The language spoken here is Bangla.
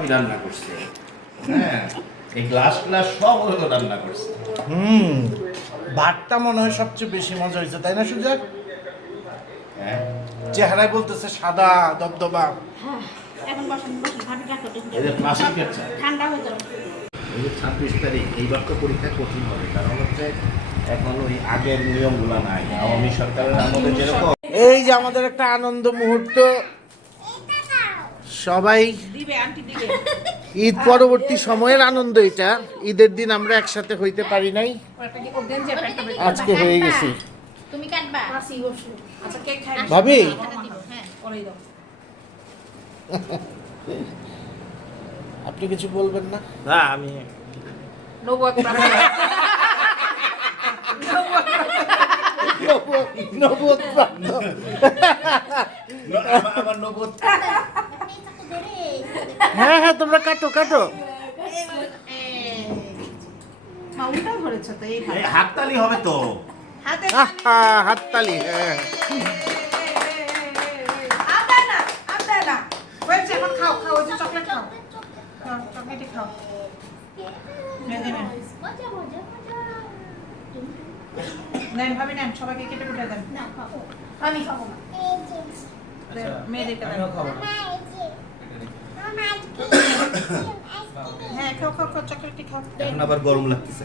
ভাবি রান্না করছে। হ্যাঁ, এই গ্লাস সব হলো রান্না করছে। ভাতটা মনে হয় সবচেয়ে বেশি মজা হয়েছে, তাই না সুজাক? হ্যাঁ, চেহারায় বলতেছে সাদা দবদবা। হ্যাঁ, এখন বসেন বসেন, ভাবি ডাকো তো। এই যে প্লাস্টিকের চা। ঠান্ডা হয়ে যাবে। এই যে 26 তারিখ, এইবার তো পরীক্ষা কঠিন হবে, কারণ হচ্ছে এখন ওই আগের নিয়মগুলো নাই। আওয়ামী সরকারের আমলে যেরকম এই যে আমাদের একটা আনন্দ মুহূর্ত, সবাই দিবে আন্টি দিবে। ঈদ পরবর্তী সময়ের আনন্দ এটা। ঈদের দিন আমরা একসাথে হইতে পারি নাই, ওটা কি ও গেঞ্জে প্যান্টটা বের আজকে হয়ে গেছি। তুমি কাটবা? পাসি বসু। আচ্ছা কেক খাই। ভাবি হ্যাঁ, পরেই দাও। আপনি কিছু বলবেন না? না, আমি নবুয়ত প্রাপ্ত। নবুয়ত প্রাপ্ত। আমার নবদ হ্যাঁ হ্যাঁ, তোমরা কাটো কাটো। মা উল্টা ধরেছে তো এই এই হাততালি হবে তো। হাতে আহা, হাততালি। হ্যাঁ আদা না হয়েছে, এখন খাও খাও, ওই যে চকলেট খাও, চকলেটই খাও। নেন নেন মজা মজা মজা। নেন ভাবি নেন, সবাইকে কেটে কুটে দেন। না খাবো। আমি খাবো না, মেয়েদেরকে দেন। হ্যাঁ খাও খাও খাও, চকলেটই খাও। এখন আবার গরম লাগতেছে।